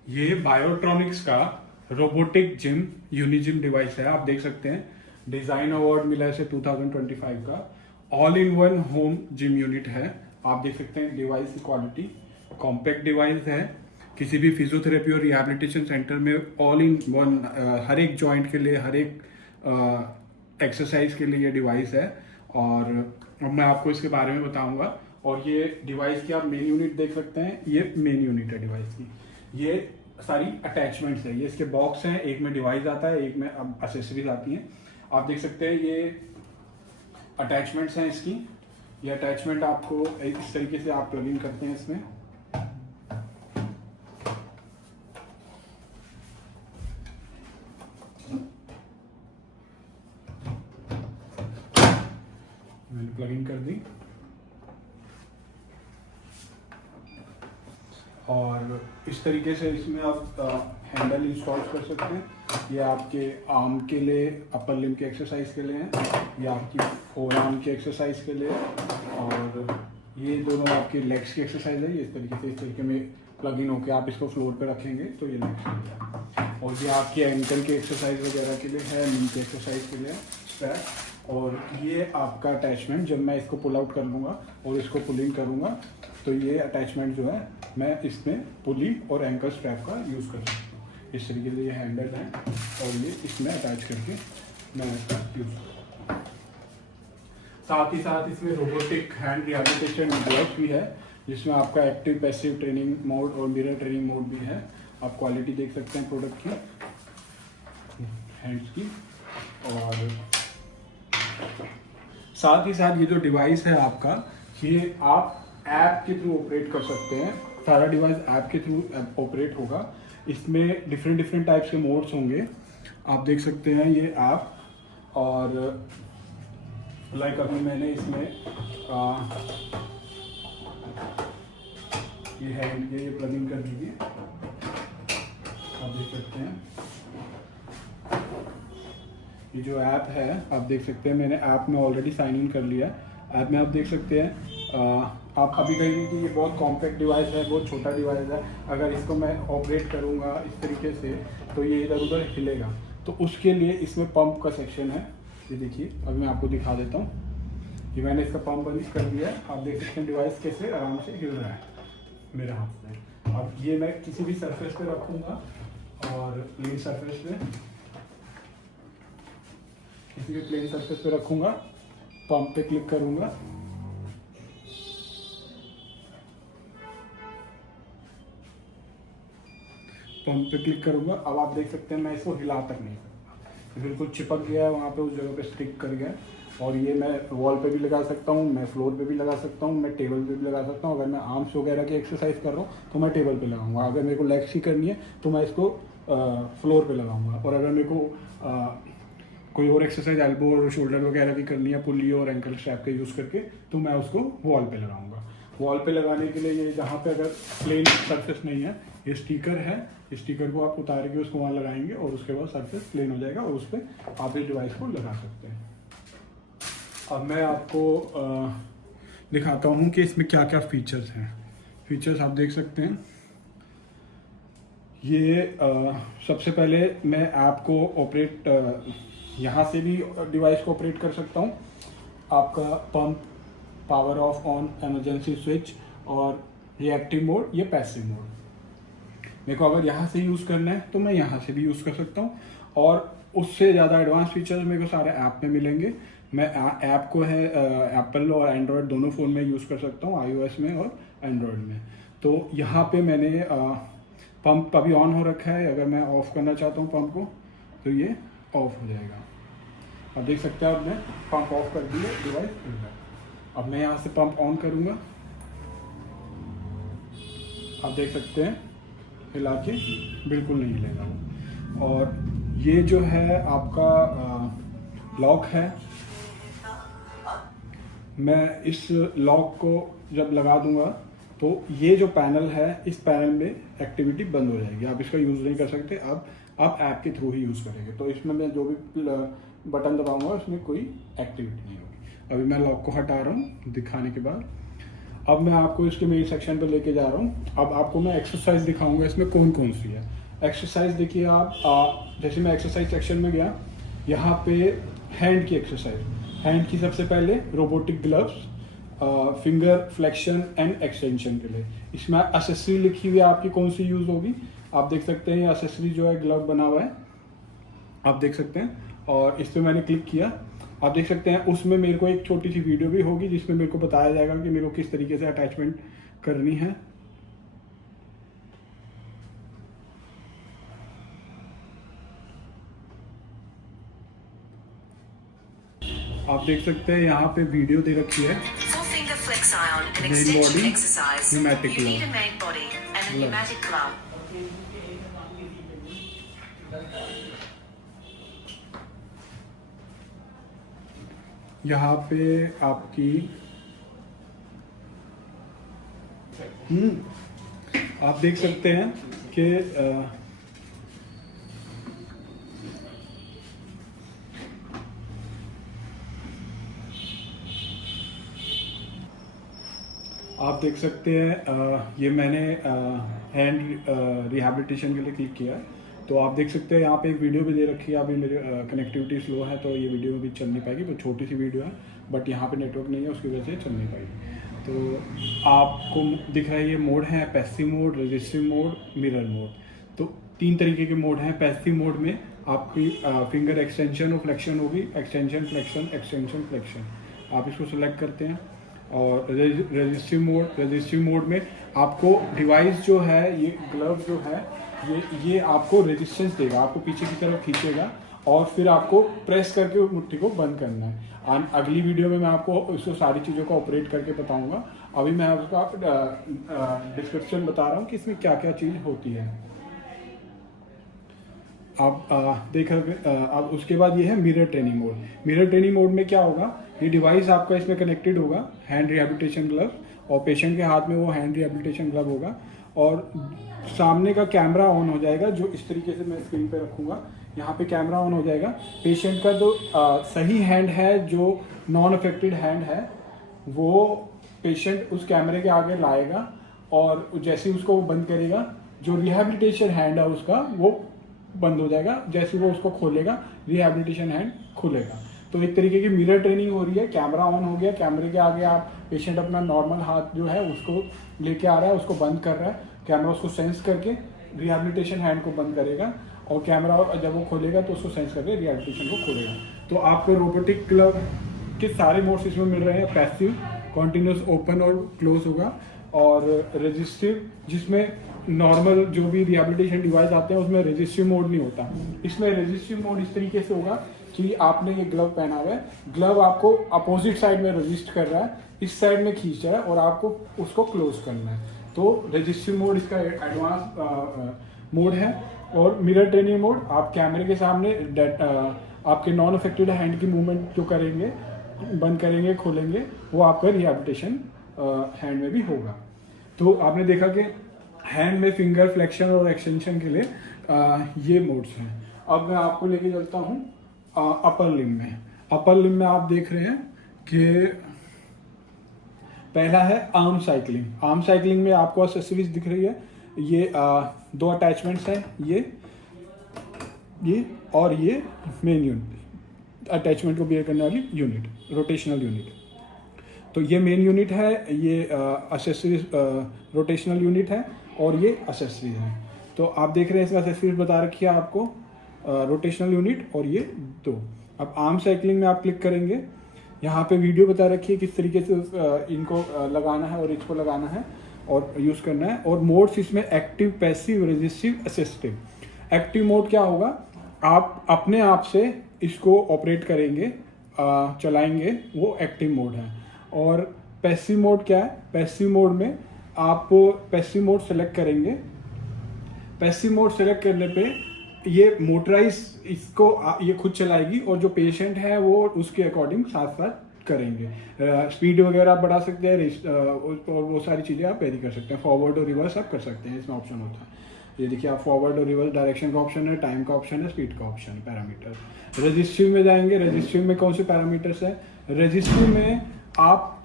ये बायोट्रॉनिक्स का robotic gym यूनिजिम device है। आप देख सकते हैं डिजाइन अवार्ड मिला है इसे 2025 का। All in one home gym unit है। आप देख सकते हैं डिवाइस की क्वालिटी, कॉम्पैक्ट डिवाइस है। किसी भी फिजियोथेरेपी और रिहैबिलिटेशन सेंटर में ऑल इन वन हर एक जॉइंट के लिए, हर एक एक्सरसाइज के लिए ये डिवाइस है। और अब मैं आपको इसके बारे में बताऊंगा। और ये डिवाइस की आप मेन यूनिट देख सकते हैं, ये मेन यूनिट है डिवाइस की। ये सारी अटैचमेंट्स है, ये इसके बॉक्स हैं, एक में डिवाइस आता है, एक में अब एसेसरीज आती हैं। आप देख सकते हैं ये अटैचमेंट्स हैं इसकी। ये अटैचमेंट आपको इस तरीके से आप प्लग इन करते हैं इसमें। मैंने प्लग इन कर दी और इस तरीके से इसमें आप हैंडल इंस्टॉल कर सकते हैं। ये आपके आर्म के लिए, अपर लिम्ब के एक्सरसाइज के लिए है, ये आपकी फोर आर्म की एक्सरसाइज के लिए, और ये दोनों आपकी लेग्स की एक्सरसाइज है। ये इस तरीके में प्लग इन होकर आप इसको फ्लोर पे रखेंगे तो ये लेग्स के लिए है। और ये आपकी एंकल की एक्सरसाइज वगैरह के लिए है, नी की एक्सरसाइज के लिए स्ट्रैप। और ये आपका अटैचमेंट, जब मैं इसको पुल आउट कर लूँगा और इसको पुल इन करूँगा तो ये अटैचमेंट जो है मैं इसमें पुली और एंकल स्ट्रैप का यूज़ कर सकता हूँ। इस तरीके से ये हैंडल है और ये इसमें अटैच करके मैं इसका यूज़ करूँगा। साथ ही साथ इसमें रोबोटिक हैंड रिहैबिलिटेशन डिवाइस भी है, जिसमें आपका एक्टिव पैसिव ट्रेनिंग मोड और मिरर ट्रेनिंग मोड भी है। आप क्वालिटी देख सकते हैं प्रोडक्ट की, हैंड्स की। और साथ ही साथ ये जो डिवाइस है आपका, ये आप ऐप के थ्रू ऑपरेट कर सकते हैं। सारा डिवाइस ऐप के थ्रू ऑपरेट होगा। इसमें डिफरेंट टाइप्स के मोड्स होंगे, आप देख सकते हैं ये ऐप। और लाइक अभी मैंने इसमें ये हैंड ये प्लग इन कर दीजिए, आप देख सकते हैं। ये जो ऐप है आप देख सकते हैं, मैंने ऐप में ऑलरेडी साइन इन कर लिया है। ऐप में आप देख सकते हैं आप अभी कहेंगे कि ये बहुत कॉम्पैक्ट डिवाइस है, बहुत छोटा डिवाइस है, अगर इसको मैं ऑपरेट करूँगा इस तरीके से तो ये इधर उधर हिलेगा। तो उसके लिए इसमें पंप का सेक्शन है। ये देखिए, अभी मैं आपको दिखा देता हूँ कि मैंने इसका पंप बंद कर दिया है। आप देख सकते हैं डिवाइस कैसे आराम से हिल रहा है मेरे हाथ में। अब ये मैं किसी भी सरफेस पे रखूँगा और प्लेन सरफेस पे, किसी भी प्लेन सरफेस पे रखूँगा, पंप पे क्लिक करूँगा, पंप पे क्लिक करूंगा। अब आप देख सकते हैं मैं इसको हिला तक नहीं सकता, बिल्कुल चिपक गया है वहाँ पे, उस जगह पे स्टिक कर गया। और ये मैं वॉल पे भी लगा सकता हूँ, मैं फ्लोर पे भी लगा सकता हूँ, मैं टेबल पे भी लगा सकता हूँ। अगर मैं आर्म्स वगैरह की एक्सरसाइज कर रहा हूँ तो मैं टेबल पे लगाऊंगा। अगर मेरे को लेग्स की करनी है तो मैं इसको फ्लोर पे लगाऊंगा। और अगर मेरे को कोई और एक्सरसाइज एल्बो और शोल्डर वगैरह की करनी है पुली और एंकल स्ट्रैप का यूज़ करके, तो मैं उसको वॉल पे लगाऊंगा। वॉल पे लगाने के लिए ये जहाँ पे अगर प्लेन सरफेस नहीं है, ये स्टिकर है, स्टिकर को आप उतार के उसको वहाँ लगाएंगे और उसके बाद सरफेस प्लेन हो जाएगा और उस पर आप इस डिवाइस को लगा सकते हैं। अब मैं आपको दिखाता हूँ कि इसमें क्या क्या फीचर्स हैं। फीचर्स आप देख सकते हैं। ये सबसे पहले मैं ऐप को ऑपरेट यहाँ से भी डिवाइस को ऑपरेट कर सकता हूँ। आपका pump, power of on, emergency switch और रिएक्टिव मोड, ये पैसिव मोड। मेरे को अगर यहाँ से यूज़ करना है तो मैं यहाँ से भी यूज़ कर सकता हूँ। और उससे ज़्यादा एडवांस फीचर्स मेरे को सारे ऐप में मिलेंगे। मैं ऐप को है एप्पल और एंड्रॉयड दोनों फ़ोन में यूज़ कर सकता हूँ, iOS में और एंड्रॉयड में। तो यहाँ पे मैंने पंप अभी ऑन हो रखा है। अगर मैं ऑफ़ करना चाहता हूँ पंप को तो ये ऑफ हो जाएगा। अब देख सकते हैं, अब मैं पंप ऑफ कर दिया, डिवाइस खुल गया। अब मैं यहाँ से पंप ऑन करूँगा, आप देख सकते हैं हिला के बिल्कुल नहीं हिलेगा वो। और ये जो है आपका लॉक है, मैं इस लॉक को जब लगा दूंगा तो ये जो पैनल है, इस पैनल में एक्टिविटी बंद हो जाएगी। आप इसका यूज़ नहीं कर सकते, अब आप ऐप के थ्रू ही यूज़ करेंगे। तो इसमें मैं जो भी बटन दबाऊंगा उसमें कोई एक्टिविटी नहीं होगी। अभी मैं लॉक को हटा रहा हूँ दिखाने के बाद। अब मैं आपको इसके मेन सेक्शन पे लेके जा रहा हूँ। अब आपको मैं एक्सरसाइज दिखाऊंगा इसमें कौन कौन सी है। एक्सरसाइज देखिए आप, जैसे मैं एक्सरसाइज सेक्शन में गया, यहाँ पे हैंड की एक्सरसाइज, हैंड की सबसे पहले robotic gloves, finger flexion and extension के लिए। इसमें एसेसरी लिखी हुई है आपकी कौन सी यूज होगी, आप देख सकते हैं। एसेसरी जो है ग्लव बना हुआ है, आप देख सकते हैं, और इस पर मैंने क्लिक किया, आप देख सकते हैं। उसमें मेरे को एक छोटी सी वीडियो भी होगी जिसमें मेरे को बताया जाएगा कि मेरे को किस तरीके से अटैचमेंट करनी है। आप देख सकते हैं यहाँ पे वीडियो दे रखी है। Main body pneumatic glove. यहाँ पे आपकी आप देख सकते हैं कि आप देख सकते हैं ये मैंने हैंड रिहैबिलिटेशन के लिए क्लिक किया है। तो आप देख सकते हैं यहाँ पे एक वीडियो भी दे रखी है। अभी मेरे कनेक्टिविटी स्लो है तो ये वीडियो भी चल नहीं पाएगी, तो छोटी सी वीडियो है, बट यहाँ पे नेटवर्क नहीं है उसकी वजह से चल नहीं पाएगी। तो आपको दिख रहा है ये मोड है, passive mode, resistive mode, mirror mode. तो 3 तरीके के मोड हैं। पैसिव मोड में आपकी फिंगर एक्सटेंशन और फ्लेक्शन होगी, एक्सटेंशन फ्लेक्शन, एक्सटेंशन फ्लेक्शन, आप इसको सिलेक्ट करते हैं। और रजिस्टिव मोड में आपको डिवाइस जो है, ये ग्लव जो है, ये आपको रेजिस्टेंस देगा, आपको पीछे की तरफ खींचेगा और फिर आपको प्रेस करके मुट्ठी को बंद करना है। अगली वीडियो में मैं आपको इसको सारी चीज़ों को ऑपरेट करके बताऊंगा। अभी मैं आपको डिस्क्रिप्शन बता रहा हूँ कि इसमें क्या क्या चीज़ होती है। आप देख अब उसके बाद ये है mirror training mode. Mirror training mode में क्या होगा, ये डिवाइस आपका इसमें कनेक्टेड होगा, हैंड रिहैबिलिटेशन ग्लव, और पेशेंट के हाथ में वो हैंड रिहैबिलिटेशन ग्लव होगा, और सामने का कैमरा ऑन हो जाएगा, जो इस तरीके से मैं स्क्रीन पे रखूँगा। यहाँ पे कैमरा ऑन हो जाएगा। पेशेंट का जो सही हैंड है, जो नॉन अफेक्टेड हैंड है, वो पेशेंट उस कैमरे के आगे लाएगा, और जैसे ही उसको वो बंद करेगा, जो रिहैबिलिटेशन हैंड है उसका वो बंद हो जाएगा। जैसे वो उसको खोलेगा, रिहैबिलिटेशन हैंड खुलेगा। तो एक तरीके की मिरर ट्रेनिंग हो रही है। कैमरा ऑन हो गया, कैमरे के आगे आप पेशेंट अपना नॉर्मल हाथ जो है उसको लेके आ रहा है, उसको बंद कर रहा है, कैमरा उसको सेंस करके रिहैबिलिटेशन हैंड को बंद करेगा, और कैमरा जब वो खोलेगा तो उसको सेंस करके रिहैबिलिटेशन को खोलेगा। तो आपको रोबोटिक ग्लव के सारे मोड्स इसमें मिल रहे हैं। पैसिव, कॉन्टिन्यूस ओपन और क्लोज होगा, और रजिस्टिव जिसमें नॉर्मल जो भी रिहैबिलिटेशन डिवाइस आते हैं उसमें रजिस्टिव मोड नहीं होता। इसमें रजिस्टिव मोड इस तरीके से होगा कि आपने ये ग्लव पहना हुआ है, ग्लव आपको अपोजिट साइड में रजिस्ट कर रहा है, इस साइड में खींच रहा है, और आपको उसको क्लोज करना है। तो रजिस्टिव मोड इसका एडवांस मोड है। और मिरर ट्रेनिंग मोड, आप कैमरे के सामने आपके नॉन अफेक्टेड हैंड की मूवमेंट जो करेंगे, बंद करेंगे, खोलेंगे, वो आपका रिहैबिलिटेशन हैंड में भी होगा। तो आपने देखा कि हैंड में फिंगर फ्लेक्शन और एक्सटेंशन के लिए ये मोड्स हैं। अब मैं आपको लेके चलता हूँ अपर लिम्ब में। अपर लिम्ब में आप देख रहे हैं कि पहला है आर्म साइकिलिंग। आर्म साइकिलिंग में आपको एक्सेसरीज दिख रही है। ये 2 अटैचमेंट्स हैं, ये और ये मेन यूनिट, अटैचमेंट को बियर करने वाली यूनिट, रोटेशनल यूनिट। तो ये मेन यूनिट है, ये एक्सेसरीज रोटेशनल यूनिट है, और ये एक्सेसरीज है। तो आप देख रहे हैं इसमें एक्सेसरीज बता रखी है आपको, रोटेशनल यूनिट और ये 2। अब आर्म साइकिलिंग में आप क्लिक करेंगे, यहाँ पे वीडियो बता रखी है किस तरीके से इनको लगाना है और इसको लगाना है और यूज़ करना है। और मोड्स इसमें active, passive, resistive, assistive. Active mode क्या होगा, आप अपने आप से इसको ऑपरेट करेंगे, चलाएंगे, वो एक्टिव मोड है। और पैसिव मोड क्या है, पैसिव मोड में आप पैसिव मोड सेलेक्ट करेंगे। पैसिव मोड सेलेक्ट करने पे ये मोटराइज इसको ये खुद चलाएगी, और जो पेशेंट है वो उसके अकॉर्डिंग साथ साथ करेंगे। स्पीड वगैरह आप बढ़ा सकते हैं, और वो सारी चीज़ें आप वेरी कर सकते हैं। फॉरवर्ड और रिवर्स आप कर सकते हैं, इसमें ऑप्शन होता है। ये देखिए, आप फॉरवर्ड और रिवर्स डायरेक्शन का ऑप्शन है, टाइम का ऑप्शन है, स्पीड का ऑप्शन है, पैरामीटर। रजिस्टिव में जाएंगे, रजिस्टिव में कौन से पैरामीटर्स है, रजिस्टिव में आप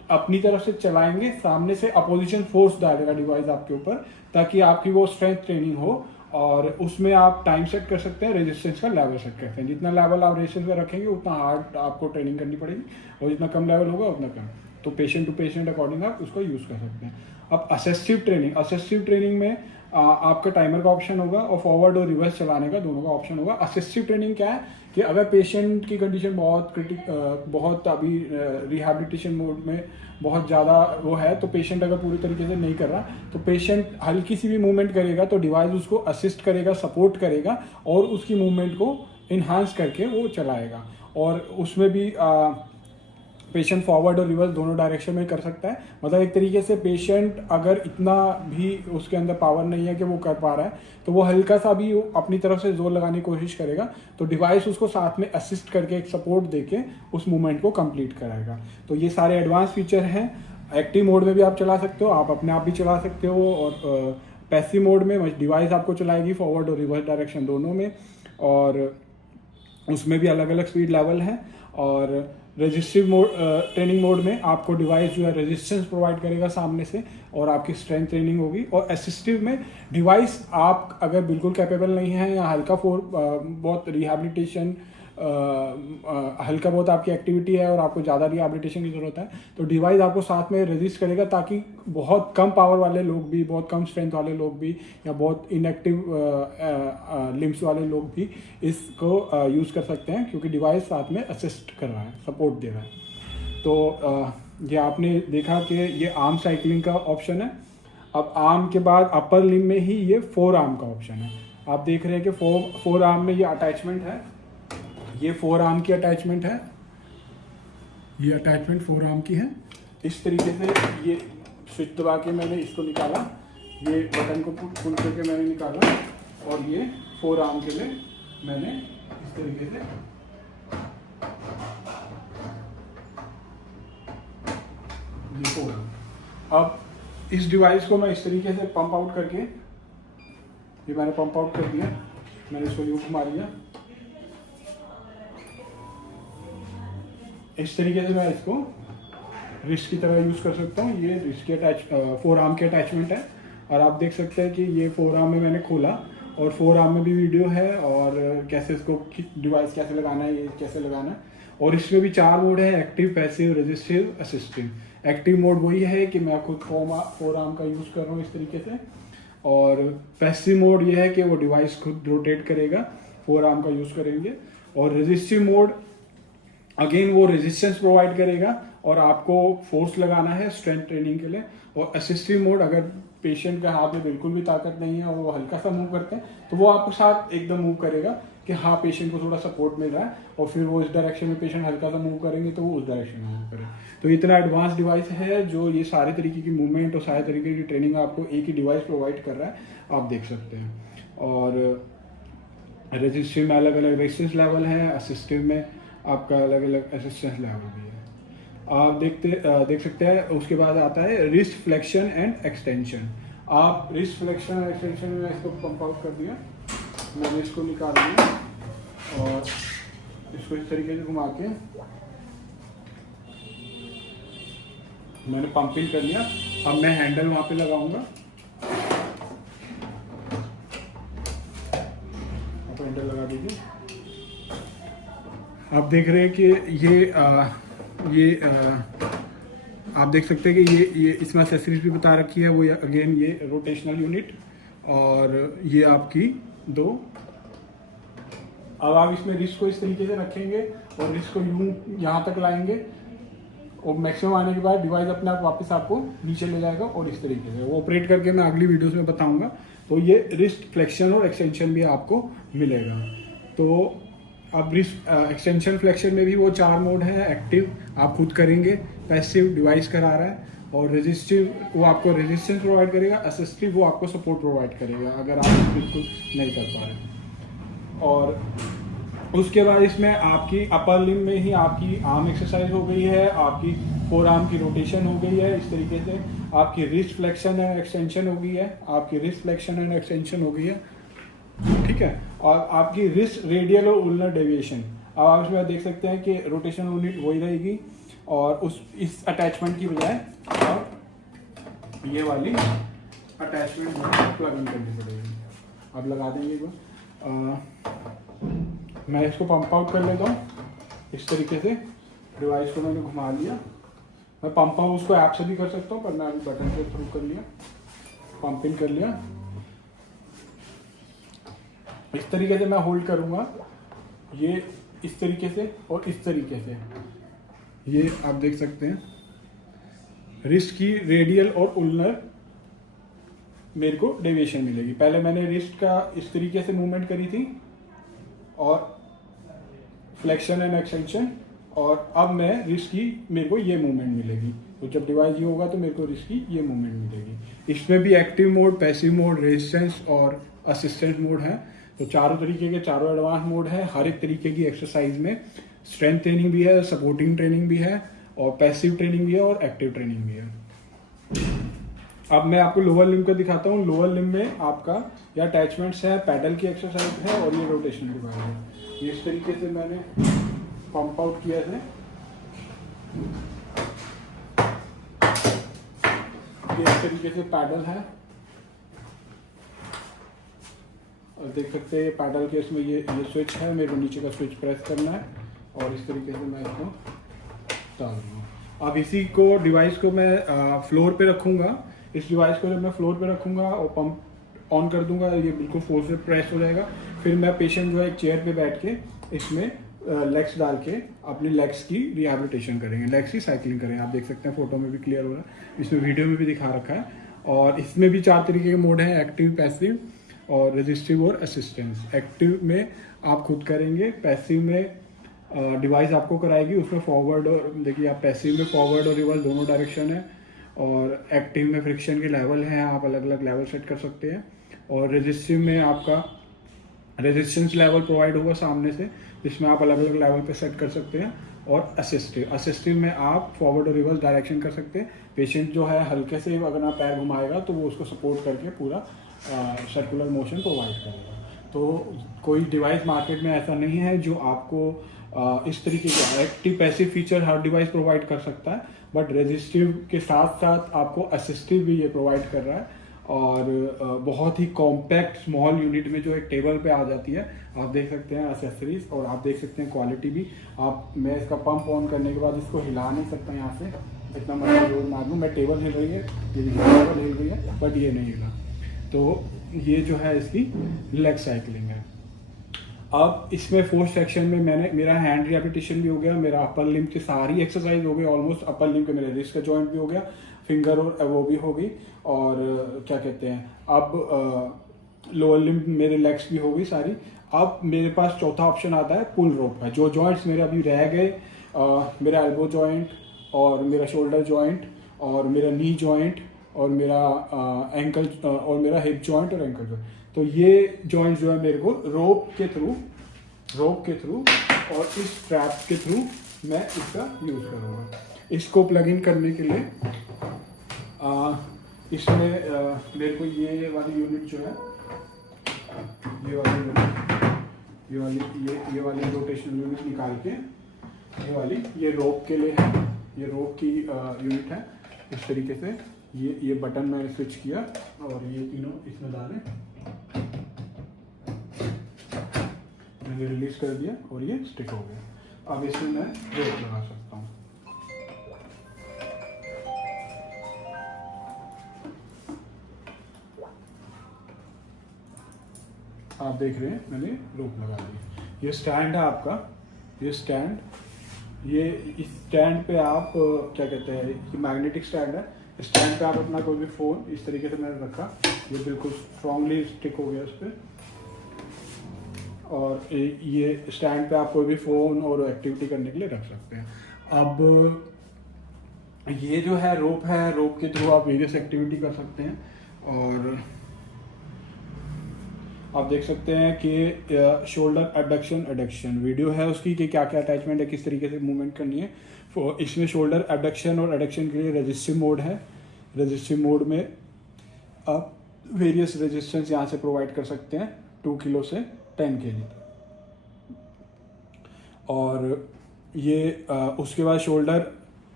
अपनी तरफ से चलाएंगे, सामने से अपोजिशन फोर्स डालेगा डिवाइस आपके ऊपर, ताकि आपकी वो स्ट्रेंथ ट्रेनिंग हो। और उसमें आप टाइम सेट कर सकते हैं, रेजिस्टेंस का लेवल सेट कर सकते हैं। जितना लेवल आप रेजिस्टेंस का रखेंगे उतना हार्ड आपको ट्रेनिंग करनी पड़ेगी, और जितना कम लेवल होगा उतना कम। तो पेशेंट टू पेशेंट अकॉर्डिंग आप उसको यूज़ कर सकते हैं। अब असिस्टिव ट्रेनिंग में आपका टाइमर का ऑप्शन होगा और फॉरवर्ड और रिवर्स चलाने का दोनों का ऑप्शन होगा। असिस्टिव ट्रेनिंग क्या है कि अगर पेशेंट की कंडीशन बहुत अभी रिहैबिलिटेशन मोड में बहुत ज़्यादा वो है, तो पेशेंट अगर पूरी तरीके से नहीं कर रहा, तो पेशेंट हल्की सी भी मूवमेंट करेगा तो डिवाइस उसको असिस्ट करेगा, सपोर्ट करेगा और उसकी मूवमेंट को इन्हांस करके वो चलाएगा। और उसमें भी पेशेंट फॉरवर्ड और रिवर्स दोनों डायरेक्शन में कर सकता है। मतलब एक तरीके से पेशेंट अगर इतना भी उसके अंदर पावर नहीं है कि वो कर पा रहा है, तो वो हल्का सा भी अपनी तरफ से जोर लगाने की कोशिश करेगा, तो डिवाइस उसको साथ में असिस्ट करके एक सपोर्ट देके उस मूवमेंट को कंप्लीट कराएगा। तो ये सारे एडवांस फीचर हैं। एक्टिव मोड में भी आप चला सकते हो, आप अपने आप भी चला सकते हो, और पैसिव मोड में डिवाइस आपको चलाएगी फॉरवर्ड और रिवर्स डायरेक्शन दोनों में, और उसमें भी अलग अलग स्पीड लेवल है। और रेजिस्टिव मोड ट्रेनिंग मोड में आपको डिवाइस जो है रेजिस्टेंस प्रोवाइड करेगा सामने से, और आपकी स्ट्रेंथ ट्रेनिंग होगी। और असिस्टिव में डिवाइस आप अगर बिल्कुल कैपेबल नहीं है या बहुत रिहैबिलिटेशन हल्का बहुत आपकी एक्टिविटी है और आपको ज़्यादा रिहैबिलिटेशन की ज़रूरत है, तो डिवाइस आपको साथ में रेजिस्ट करेगा, ताकि बहुत कम पावर वाले लोग भी, बहुत कम स्ट्रेंथ वाले लोग भी, या बहुत इनएक्टिव लिम्स वाले लोग भी इसको यूज़ कर सकते हैं, क्योंकि डिवाइस साथ में असिस्ट कर रहा है, सपोर्ट दे रहा है। तो ये आपने देखा कि ये आर्म साइकिलिंग का ऑप्शन है। अब आर्म के बाद अपर लिम में ही ये फोर आर्म का ऑप्शन है। आप देख रहे हैं कि फोर आर्म में ये अटैचमेंट है, ये फोर आर्म की अटैचमेंट है, ये अटैचमेंट फोर आर्म की है। इस तरीके से ये स्विच दबा के मैंने इसको निकाला, ये बटन को पुल करके मैंने निकाला, और ये फोर आर्म के लिए मैंने इस तरीके से ये फोर आर्म। अब इस डिवाइस को मैं इस तरीके से पंप आउट करके, ये मैंने पंप आउट कर दिया, मैंने इसको यूं घुमा लिया। इस तरीके से मैं इसको रिस्ट की तरह यूज़ कर सकता हूँ। ये रिस्ट की फोर आर्म की अटैचमेंट है, और आप देख सकते हैं कि ये फोर आर्म में मैंने खोला, और फोर आर्म में भी वीडियो है, और कैसे इसको डिवाइस कैसे लगाना है, ये कैसे लगाना है। और इसमें भी 4 मोड है: active, passive, resistive, assistive. Active mode वही है कि मैं खुद फोर आर्म का यूज़ कर रहा हूँ इस तरीके से, और पैसिव मोड ये है कि वो डिवाइस खुद रोटेट करेगा, फोर आर्म का यूज़ करेंगे। और रेजिस्टिव मोड अगेन वो रेजिस्टेंस प्रोवाइड करेगा, और आपको फोर्स लगाना है स्ट्रेंथ ट्रेनिंग के लिए। और असिस्टिव मोड, अगर पेशेंट के हाथ में बिल्कुल भी ताकत नहीं है और वो हल्का सा मूव करते हैं, तो वो आपको साथ एकदम मूव करेगा कि हाँ पेशेंट को थोड़ा सपोर्ट मिल रहा है, और फिर वो इस डायरेक्शन में पेशेंट हल्का सा मूव करेंगे तो वो उस डायरेक्शन में मूव करें। तो इतना एडवांस डिवाइस है जो ये सारे तरीके की मूवमेंट और सारे तरीके की ट्रेनिंग आपको एक ही डिवाइस प्रोवाइड कर रहा है, आप देख सकते हैं। और रेजिस्टिव में अलग अलग रेजिस्टेंस लेवल है, असिस्टिव में आपका अलग अलग असिस्टेंस लेवल भी है, आप देख सकते हैं। उसके बाद आता है रिस्ट फ्लेक्शन एंड एक्सटेंशन। आप रिस्ट फ्लेक्शन एंड एक्सटेंशन में इसको पंप आउट कर दिया, मैंने इसको निकाल दिया, और इसको इस तरीके से घुमा के मैंने पंपिंग कर लिया। अब मैं हैंडल वहाँ पे लगाऊंगा, आप हैंडल लगा दीजिए। आप देख रहे हैं कि आप देख सकते हैं कि ये इसमें एक्सेसरीज भी बता रखी है। वो अगेन ये रोटेशनल यूनिट, और ये आपकी 2। अब आप इसमें रिस्ट को इस तरीके से रखेंगे और रिस्ट को यूं यहाँ तक लाएंगे, और मैक्सिमम आने के बाद डिवाइस अपने आप वापस आपको नीचे ले जाएगा, और इस तरीके से वो ऑपरेट करके मैं अगली वीडियोस में बताऊंगा। तो ये रिस्ट फ्लेक्शन और एक्सटेंशन भी आपको मिलेगा। तो अब रिस्ट एक्सटेंशन फ्लेक्शन में भी वो 4 मोड है: एक्टिव आप खुद करेंगे, पैसिव डिवाइस करा रहा है, और रेजिस्टिव वो आपको रेजिस्टेंस प्रोवाइड करेगा, असिस्टिव वो आपको सपोर्ट प्रोवाइड करेगा अगर आप बिल्कुल नहीं कर पा रहे। और उसके बाद इसमें आपकी अपर लिम में ही आपकी आर्म एक्सरसाइज हो गई है, आपकी फोर आर्म की रोटेशन हो गई है, इस तरीके से आपकी रिस्ट फ्लेक्शन एंड एक्सटेंशन हो गई है, आपकी रिस्ट फ्लेक्शन एंड एक्सटेंशन हो गई है, ठीक है। और आपकी रिस्ट रेडियल और उलनर डेविएशन, अब आप इसमें देख सकते हैं कि रोटेशनल यूनिट वही रहेगी, और इस अटैचमेंट की बजाय अब ये वाली अटैचमेंट प्लग इन करनी पड़ेगी। अब लगा देंगे एक बार। मैं इसको पंप आउट कर लेता हूँ इस तरीके से। डिवाइस को मैंने घुमा लिया। मैं पंप आउट उसको ऐप से भी कर सकता हूँ, पर मैं अभी बटन के थ्रू कर लिया, पंप इन कर लिया। इस तरीके से मैं होल्ड करूँगा, ये इस तरीके से और इस तरीके से। ये आप देख सकते हैं रिस्ट की रेडियल और उल्नर मेरे को डेविएशन मिलेगी। पहले मैंने रिस्ट का इस तरीके से मूवमेंट करी थी और फ्लेक्शन एंड एक्सटेंशन, और अब मैं रिस्ट की मेरे को ये मूवमेंट मिलेगी। तो जब डिवाइस ये होगा तो मेरे को रिस्ट की ये मूवमेंट मिलेगी। इसमें भी active mode, passive mode, resistance और असिस्टेंट मोड है। तो चारों तरीके के चारों एडवांस मोड है। हर एक तरीके की एक्सरसाइज में स्ट्रेंथ ट्रेनिंग भी है, सपोर्टिंग ट्रेनिंग भी है, और पैसिव ट्रेनिंग भी है, और एक्टिव ट्रेनिंग भी है। अब मैं आपको लोअर लिम्ब का दिखाता हूँ। लोअर लिम्ब में आपका ये अटैचमेंट्स है, पैडल की एक्सरसाइज है, और ये रोटेशनल डिवाइस है। ये इस तरीके से मैंने पंप आउट किया है। ये इस तरीके से पैडल है, और देख सकते हैं पैडल के इसमें ये स्विच है। मेरे को नीचे का स्विच प्रेस करना है और इस तरीके से मैं इसको डाल दूँगा। अब इसी को डिवाइस को मैं फ्लोर पे रखूँगा। इस डिवाइस को जब मैं फ्लोर पे रखूँगा और पंप ऑन कर दूंगा, ये बिल्कुल फोर्स से प्रेस हो जाएगा। फिर मैं पेशेंट जो है एक चेयर पे बैठ के इसमें लेग्स डाल के अपने लेग्स की रिहैबिलिटेशन करेंगे, लेग्स की साइकिलिंग करेंगे। आप देख सकते हैं फोटो में भी क्लियर हो रहा है, इसमें वीडियो में भी दिखा रखा है। और इसमें भी 4 तरीके के मोड हैं, एक्टिव, पैसिव और रेजिस्टिव और असिस्टेंस। एक्टिव में आप खुद करेंगे, पैसिव में डिवाइस आपको कराएगी। उसमें फॉरवर्ड और देखिए आप पैसिव में फॉरवर्ड और रिवर्स दोनों डायरेक्शन है, और एक्टिव में फ्रिक्शन के लेवल हैं, आप अलग अलग लेवल सेट कर सकते हैं। और रेजिस्टिव में आपका रेजिस्टेंस लेवल प्रोवाइड होगा सामने से, जिसमें आप अलग अलग लेवल पे सेट कर सकते हैं। और असिस्टिव में आप फॉरवर्ड और रिवर्स डायरेक्शन कर सकते हैं। पेशेंट जो है हल्के से अगर आप पैर घुमाएगा तो वो उसको सपोर्ट करके पूरा सर्कुलर मोशन प्रोवाइड करेगा। तो कोई डिवाइस मार्केट में ऐसा नहीं है जो आपको इस तरीके के एक्टिव पैसिव फीचर हर डिवाइस प्रोवाइड कर सकता है, बट रेजिस्टिव के साथ साथ आपको असिस्टिव भी ये प्रोवाइड कर रहा है। और बहुत ही कॉम्पैक्ट स्मॉल यूनिट में जो एक टेबल पे आ जाती है। आप देख सकते हैं एसेसरीज, और आप देख सकते हैं क्वालिटी भी। मैं इसका पंप ऑन करने के बाद इसको हिला नहीं सकता यहाँ से, इतना मर्जी जोर मार लूँ। मैं टेबल हिल रही है, टेबल हिल रही है, बट ये नहीं हिला। तो ये जो है इसकी लेग साइकिलिंग है। अब इसमें फोर्थ सेक्शन में मेरा हैंड रिहैबिलिटेशन भी हो गया, मेरा अपर लिम्ब की सारी एक्सरसाइज हो गई ऑलमोस्ट। अपर लिम्ब के मेरे रिस्ट का जॉइंट भी हो गया, फिंगर और वो भी हो गई, और क्या कहते हैं अब लोअर लिम्ब मेरे लेग्स भी हो गई सारी। अब मेरे पास चौथा ऑप्शन आता है पुल रोप का। जो जॉइंट्स मेरे अभी रह गए, मेरा एल्बो जॉइंट और मेरा शोल्डर जॉइंट और मेरा नी जॉइंट और मेरा एंकल और मेरा हिप जॉइंट और एंकल जॉइंट, तो ये जॉइंट्स जो है मेरे को रोप के थ्रू और इस स्ट्रैप के थ्रू मैं इसका यूज़ करूँगा। इसको प्लग इन करने के लिए इसमें मेरे को ये वाली यूनिट जो है, ये वाली रोटेशनल यूनिट निकाल के ये रोप के लिए है, ये रोप की यूनिट है। इस तरीके से ये बटन मैंने स्विच किया और ये तीनों इसमें डाले, मैंने रिलीज कर दिया और ये स्टिक हो गया। अब इसमें मैं रोप लगा सकता हूँ। आप देख रहे हैं मैंने रोप लगा दी। ये स्टैंड है आपका, ये स्टैंड, ये इस स्टैंड पे आप क्या कहते हैं, ये मैग्नेटिक स्टैंड है। स्टैंड पे आप अपना कोई भी फ़ोन इस तरीके से मैंने रखा, ये बिल्कुल स्ट्रांगली स्टिक हो गया इस पर। और ये स्टैंड पे आप कोई भी फ़ोन और एक्टिविटी करने के लिए रख सकते हैं। अब ये जो है रोप के थ्रू आप वेरियस एक्टिविटी कर सकते हैं। और आप देख सकते हैं कि शोल्डर एबडक्शन एडक्शन वीडियो है उसकी, कि क्या क्या अटैचमेंट है, किस तरीके से मूवमेंट करनी है। इसमें शोल्डर एबडक्शन और एडक्शन के लिए रेजिस्टिव मोड है। रेजिस्टिव मोड में आप वेरियस रेजिस्टेंस यहाँ से प्रोवाइड कर सकते हैं, 2 किलो से 10 kg। और ये उसके बाद शोल्डर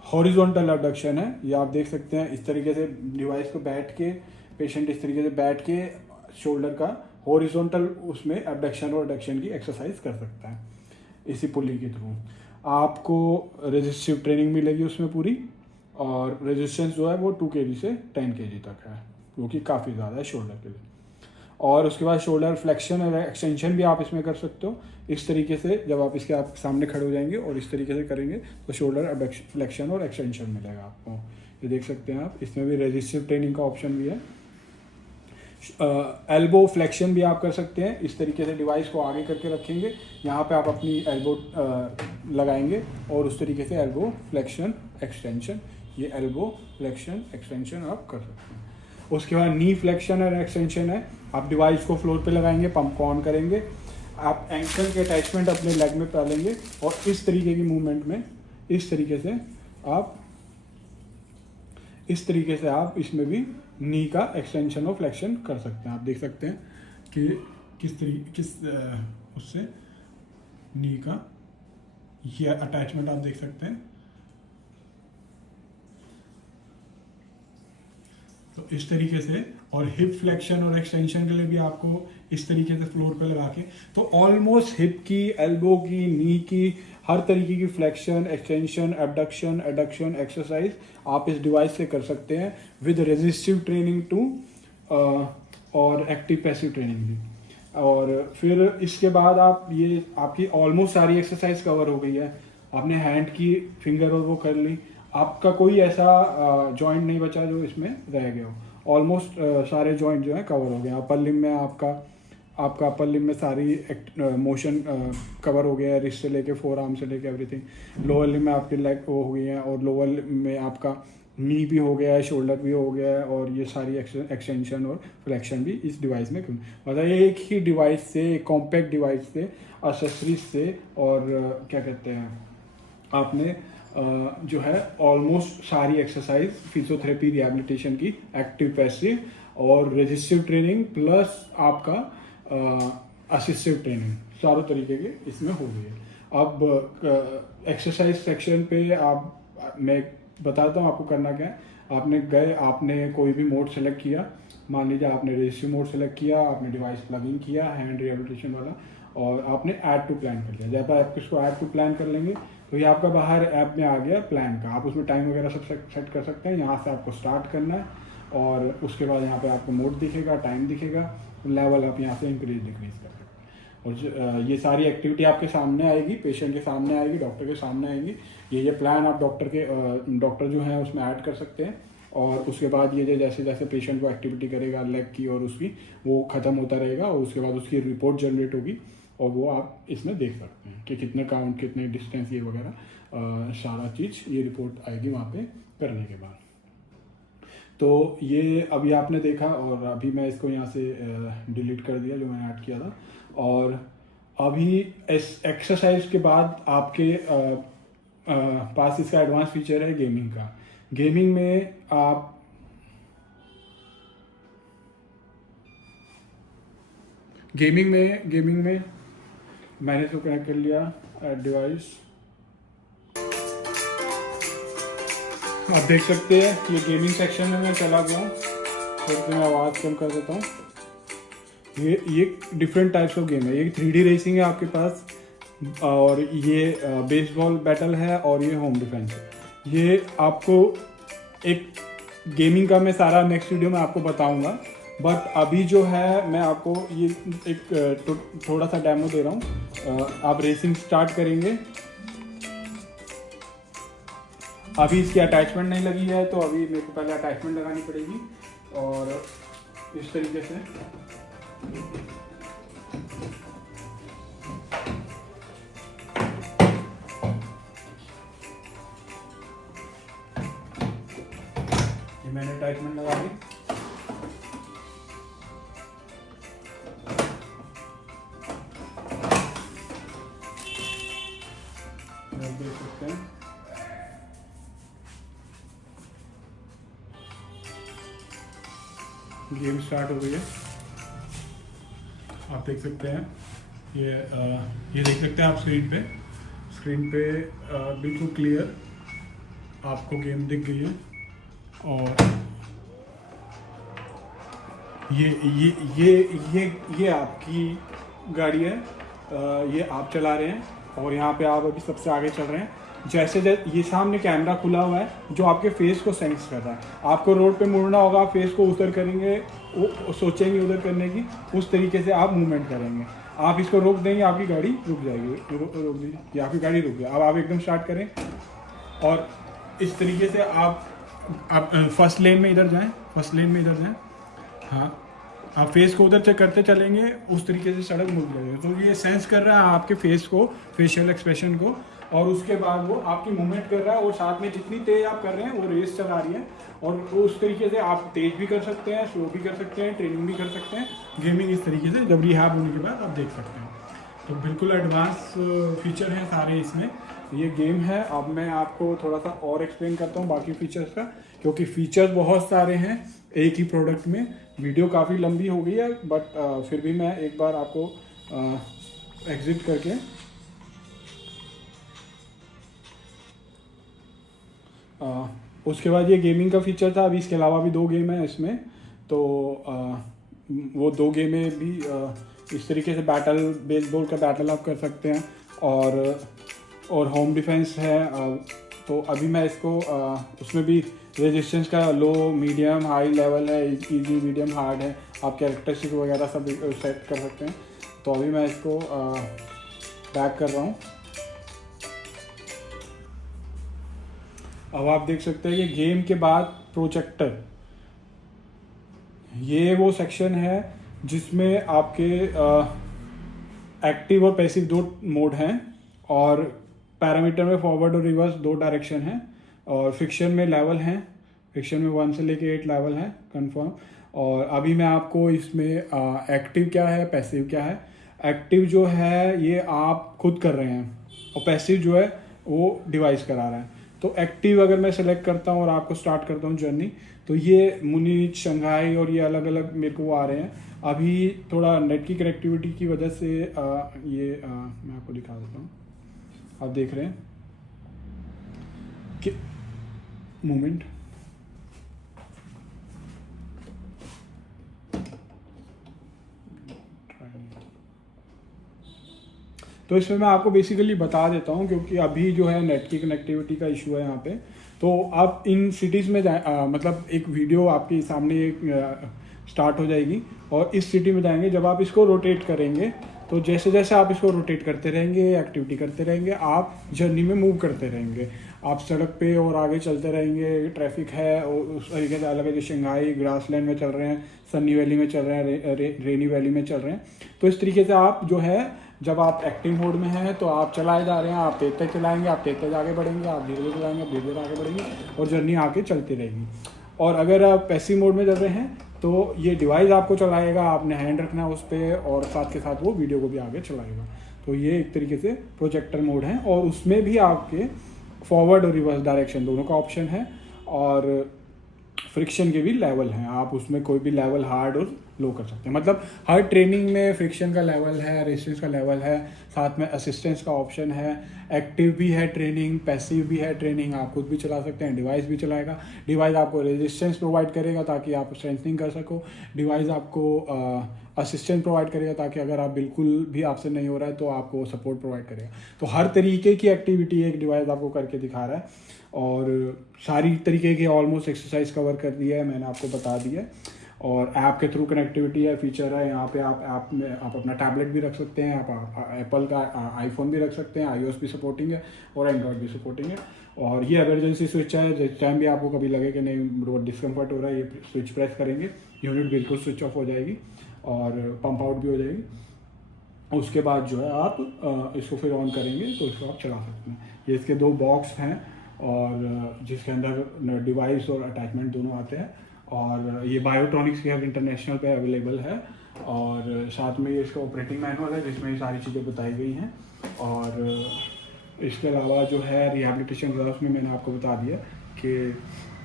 हॉरिजॉन्टल एबडक्शन है, ये आप देख सकते हैं। इस तरीके से डिवाइस को बैठ के पेशेंट इस तरीके से बैठ के शोल्डर का हॉरिजॉन्टल उसमें एबडक्शन और एडक्शन की एक्सरसाइज कर सकता है इसी पुली के थ्रू। आपको रेजिस्टिव ट्रेनिंग मिलेगी उसमें पूरी, और रेजिस्टेंस जो है वो 2 kg से 10 kg तक है, जो कि काफ़ी ज़्यादा है शोल्डर के लिए। और उसके बाद शोल्डर फ्लेक्शन और एक्सटेंशन भी आप इसमें कर सकते हो। इस तरीके से जब आप इसके आप सामने खड़े हो जाएंगे और इस तरीके से करेंगे तो शोल्डर फ्लेक्शन और एक्सटेंशन मिलेगा आपको। ये देख सकते हैं आप, इसमें भी रेजिस्टिव ट्रेनिंग का ऑप्शन भी है। एल्बो फ्लेक्शन भी आप कर सकते हैं। इस तरीके से डिवाइस को आगे करके रखेंगे, यहाँ पे आप अपनी एल्बो लगाएंगे और उस तरीके से एल्बो फ्लेक्शन एक्सटेंशन, ये एल्बो फ्लेक्शन एक्सटेंशन आप कर सकते हैं। उसके बाद नी फ्लेक्शन और एक्सटेंशन है, आप डिवाइस को फ्लोर पे लगाएंगे, पंप को ऑन करेंगे, आप एंकल के अटैचमेंट अपने लेग में डालेंगे और इस तरीके की मूवमेंट में इस तरीके से आप इसमें भी नी का एक्सटेंशन और फ्लेक्शन कर सकते हैं। आप देख सकते हैं कि उससे नी का ये अटैचमेंट आप देख सकते हैं। तो इस तरीके से, और हिप फ्लेक्शन और एक्सटेंशन के लिए भी आपको इस तरीके से फ्लोर पे लगा के, तो ऑलमोस्ट हिप की, एल्बो की, नी की, हर तरीके की flexion, extension, abduction, adduction exercise आप इस डिवाइस से कर सकते हैं विद रेजिस्टिव ट्रेनिंग टू और एक्टिव पैसिव ट्रेनिंग भी। और फिर इसके बाद आप ये आपकी ऑलमोस्ट सारी एक्सरसाइज कवर हो गई है। आपने हैंड की फिंगर और वो कर ली, आपका कोई ऐसा जॉइंट नहीं बचा जो इसमें रह गया हो। ऑलमोस्ट सारे जॉइंट जो है कवर हो गए। अपर लिम में आपका अपर लिम में सारी मोशन कवर हो गया है, रिस्ट से लेके फोर आर्म से लेके एवरीथिंग। लोअर लिम में आपकी लेग वो हो गई है, और लोअर लिम में आपका नी भी हो गया है, शोल्डर भी हो गया है, और ये सारी एक्सटेंशन और फ्लेक्शन भी इस डिवाइस में मतलब एक ही डिवाइस से, एक कॉम्पैक्ट डिवाइस से, एक्सेसरीज से, और क्या कहते हैं आपने जो है ऑलमोस्ट सारी एक्सरसाइज फिजियोथेरेपी रिहैबिलिटेशन की, एक्टिव पैसिव और रेजिस्टिव ट्रेनिंग प्लस आपका असिस्टिव ट्रेनिंग, चारों तरीके के इसमें हो गई है। अब एक्सरसाइज सेक्शन पे मैं बताता हूँ आपको करना क्या है। आपने कोई भी मोड सेलेक्ट किया, मान लीजिए आपने रेजिस्टिव मोड सेलेक्ट किया, आपने डिवाइस प्लगिंग किया हैंड रिहैबिलिटेशन वाला, और आपने ऐड टू प्लान कर लिया। जब आप इसको ऐड टू प्लान कर लेंगे तो ये आपका बाहर ऐप में आ गया प्लान का। आप उसमें टाइम वगैरह सब सेट कर सकते हैं। यहाँ से आपको स्टार्ट करना है, और उसके बाद यहाँ पे आपको मोड दिखेगा, टाइम दिखेगा, लेवल आप यहाँ से इंक्रीज डिक्रीज कर सकते हैं। और ये सारी एक्टिविटी आपके सामने आएगी, पेशेंट के सामने आएगी, डॉक्टर के सामने आएगी। ये प्लान आप डॉक्टर जो है उसमें ऐड कर सकते हैं। और उसके बाद ये जैसे जैसे पेशेंट को एक्टिविटी करेगा लेग की और उसकी, वो ख़त्म होता रहेगा, और उसके बाद उसकी रिपोर्ट जनरेट होगी, और वो आप इसमें देख सकते हैं कि कितने काउंट, कितने डिस्टेंस, ये वगैरह सारा चीज़ ये रिपोर्ट आएगी वहाँ पे करने के बाद। तो ये अभी आपने देखा, और अभी मैं इसको यहाँ से डिलीट कर दिया जो मैंने ऐड किया था। और अभी इस एक्सरसाइज के बाद आपके पास इसका एडवांस फीचर है गेमिंग का। गेमिंग में गेमिंग में मैंने इसको कनेक्ट कर लिया डिवाइस। आप देख सकते हैं कि ये गेमिंग सेक्शन में मैं चला गया हूँ, तो मैं आवाज़ कम कर देता हूँ। ये डिफरेंट टाइप्स ऑफ गेम है। ये 3D रेसिंग है आपके पास, और ये बेसबॉल बैटल है, और ये होम डिफेंस है। ये आपको एक गेमिंग का मैं सारा नेक्स्ट वीडियो में आपको बताऊंगा, बट अभी जो है मैं आपको ये एक थोड़ा सा डेमो दे रहा हूँ। आप रेसिंग स्टार्ट करेंगे। अभी इसकी अटैचमेंट नहीं लगी है, तो अभी मेरे को पहले अटैचमेंट लगानी पड़ेगी, और इस तरीके से ये मैंने अटैचमेंट लगा दी। देख सकते हैं गेम स्टार्ट हो गई है। आप देख सकते हैं ये देख सकते हैं आप स्क्रीन पे बिल्कुल क्लियर आपको गेम दिख गई है। और ये आपकी गाड़ी है, ये आप चला रहे हैं और यहाँ पे आप अभी सबसे आगे चल रहे हैं। जैसे ये सामने कैमरा खुला हुआ है जो आपके फेस को सेंस कर रहा है। आपको रोड पे मुड़ना होगा, आप फेस को उधर करेंगे, वो सोचेंगे उधर करने की, उस तरीके से आप मूवमेंट करेंगे। आप इसको रोक देंगे, आपकी गाड़ी रुक जाएगी। रोक दीजिए, ये आपकी गाड़ी रुक गई। अब आप एकदम स्टार्ट करें और इस तरीके से आप फर्स्ट लेन में इधर जाएं, फर्स्ट लेन में इधर जाएं। हाँ, आप फेस को उधर से करते चलेंगे, उस तरीके से सड़क मुड़ जाएगी। तो ये सेंस कर रहा है आपके फेस को, फेशियल एक्सप्रेशन को, और उसके बाद वो आपकी मूवमेंट कर रहा है। और साथ में जितनी तेज आप कर रहे हैं वो रेस चला रही है। और उस तरीके से आप तेज भी कर सकते हैं, स्लो भी कर सकते हैं, ट्रेनिंग भी कर सकते हैं। गेमिंग इस तरीके से जब रिहैब होने के बाद आप देख सकते हैं। तो बिल्कुल एडवांस फीचर हैं सारे इसमें। ये गेम है। अब मैं आपको थोड़ा सा और एक्सप्लेन करता हूँ बाकी फीचर्स का, क्योंकि फीचर्स बहुत सारे हैं एक ही प्रोडक्ट में। वीडियो काफ़ी लंबी हो गई है, बट फिर भी मैं एक बार आपको एग्जिट करके उसके बाद ये गेमिंग का फीचर था। अभी इसके अलावा भी 2 गेम हैं इसमें। तो वो 2 गेमें भी इस तरीके से बेसबॉल का बैटल आप कर सकते हैं। और होम डिफेंस है। तो अभी मैं इसको उसमें भी रेजिस्टेंस का लो, मीडियम, हाई लेवल है, इजी, मीडियम, हार्ड है। आप कैरेक्टरिस्टिक वगैरह सब सेट कर सकते हैं। तो अभी मैं इसको बैक कर रहा हूँ। अब आप देख सकते हैं कि गेम के बाद प्रोजेक्टर, ये वो सेक्शन है जिसमें आपके एक्टिव और पैसिव 2 मोड हैं। और पैरामीटर में फॉरवर्ड और रिवर्स 2 डायरेक्शन हैं। और फिक्शन में लेवल हैं, फिक्शन में 1 से लेके 8 लेवल हैं कंफर्म। और अभी मैं आपको इसमें एक्टिव क्या है, पैसिव क्या है। एक्टिव जो है ये आप खुद कर रहे हैं, और पैसिव जो है वो डिवाइस करा रहा है। तो एक्टिव अगर मैं सेलेक्ट करता हूँ और आपको स्टार्ट करता हूँ जर्नी, तो ये मुनीच, शंघाई और ये अलग अलग मेरे को आ रहे हैं। अभी थोड़ा नेट की कनेक्टिविटी की वजह से मैं आपको दिखा देता हूँ। आप देख रहे हैं कि मूवमेंट, तो इसमें मैं आपको बेसिकली बता देता हूँ, क्योंकि अभी जो है नेट की कनेक्टिविटी का इशू है यहाँ पे। तो आप इन सिटीज़ में मतलब एक वीडियो आपके सामने स्टार्ट हो जाएगी और इस सिटी में जाएंगे। जब आप इसको रोटेट करेंगे, तो जैसे जैसे आप इसको रोटेट करते रहेंगे, एक्टिविटी करते रहेंगे, आप जर्नी में मूव करते रहेंगे। आप सड़क पे और आगे चलते रहेंगे। ट्रैफिक है और उस तरीके से अलग अलग, शंघाई ग्रासलैंड में चल रहे हैं, सनी वैली में चल रहे हैं, रेनी वैली में चल रहे हैं। तो इस तरीके से आप जो है, जब आप एक्टिव मोड में हैं तो आप चलाए जा रहे हैं, आप तेज तेज चलाएंगे, आप तेज तेज आगे बढ़ेंगे, आप धीरे धीरे चलाएंगे, आप धीरे धीरे आगे बढ़ेंगे, और जर्नी आगे चलती रहेगी। और अगर आप पैसिव मोड में चल रहे हैं तो ये डिवाइस आपको चलाएगा, आपने हैंड रखना है उस पर, और साथ के साथ वो वीडियो को भी आगे चलाएगा। तो ये एक तरीके से प्रोजेक्टर मोड है। और उसमें भी आपके फॉरवर्ड और रिवर्स डायरेक्शन दोनों का ऑप्शन है। और फ्रिक्शन के भी लेवल हैं, आप उसमें कोई भी लेवल हार्ड और लो कर सकते हैं। मतलब हर ट्रेनिंग में फ्रिक्शन का लेवल है, रेजिस्टेंस का लेवल है, साथ में असिस्टेंस का ऑप्शन है। एक्टिव भी है ट्रेनिंग, पैसिव भी है ट्रेनिंग, आप खुद भी चला सकते हैं, डिवाइस भी चलाएगा। डिवाइस आपको रेजिस्टेंस प्रोवाइड करेगा ताकि आप स्ट्रेंथनिंग कर सको। डिवाइस आपको असिस्टेंस प्रोवाइड करेगा ताकि अगर आप बिल्कुल भी आपसे नहीं हो रहा है तो आपको सपोर्ट प्रोवाइड करेगा। तो हर तरीके की एक्टिविटी एक डिवाइस आपको करके दिखा रहा है। और सारी तरीके की ऑलमोस्ट एक्सरसाइज कवर कर दिया है, मैंने आपको बता दिया है। और ऐप के थ्रू कनेक्टिविटी है, फीचर है। यहाँ पे आप ऐप में आप अपना टैबलेट भी रख सकते हैं, आप एप्पल का आईफोन भी रख सकते हैं, iOS भी सपोर्टिंग है और एंड्रॉयड भी सपोर्टिंग है। और ये इमरजेंसी स्विच है, जिस टाइम भी आपको कभी लगे कि नहीं डिस्कम्फर्ट हो रहा है, ये स्विच प्रेस करेंगे, यूनिट बिल्कुल स्विच ऑफ हो जाएगी और पंप आउट भी हो जाएगी। उसके बाद जो है आप इसको फिर ऑन करेंगे तो इसको आप चला सकते हैं। ये इसके 2 बॉक्स हैं और जिसके अंदर डिवाइस और अटैचमेंट दोनों आते हैं। और ये बायोट्रॉनिक्स के इंटरनेशनल पे अवेलेबल है। और साथ में ये इसका ऑपरेटिंग मैनुअल है जिसमें ये सारी चीज़ें बताई गई हैं। और इसके अलावा जो है रिहैबिलिटेशन ग्राफ्स में मैंने आपको बता दिया कि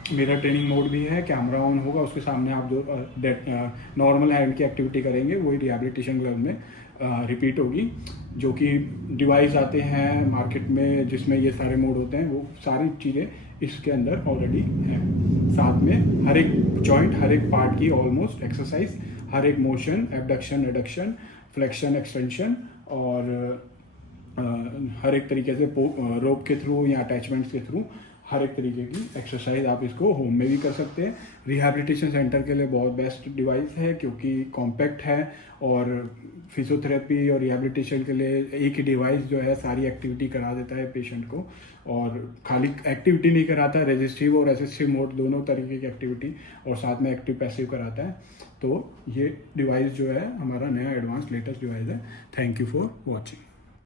मिरर ट्रेनिंग मोड भी है, कैमरा ऑन होगा, उसके सामने आप जो नॉर्मल हैंड की एक्टिविटी करेंगे वही रिहैबिलिटेशन ग्लव में रिपीट होगी। जो कि डिवाइस आते हैं मार्केट में जिसमें ये सारे मोड होते हैं, वो सारी चीज़ें इसके अंदर ऑलरेडी हैं। साथ में हर एक जॉइंट, हर एक पार्ट की ऑलमोस्ट एक्सरसाइज, हर एक motion, abduction, adduction, flexion, extension और हर एक तरीके से रोप के थ्रू या अटैचमेंट्स के थ्रू हर एक तरीके की एक्सरसाइज आप इसको होम में भी कर सकते हैं। रिहैबिलिटेशन सेंटर के लिए बहुत बेस्ट डिवाइस है क्योंकि कॉम्पैक्ट है और फिजियोथेरेपी और रिहैबिलिटेशन के लिए एक ही डिवाइस जो है सारी एक्टिविटी करा देता है पेशेंट को। और खाली एक्टिविटी नहीं कराता है, रेजिस्टिव और असिस्टिव मोड दोनों तरीके की एक्टिविटी और साथ में एक्टिव पैसिव कराता है। तो ये डिवाइस जो है हमारा नया एडवांस लेटेस्ट डिवाइस है। Thank you for watching.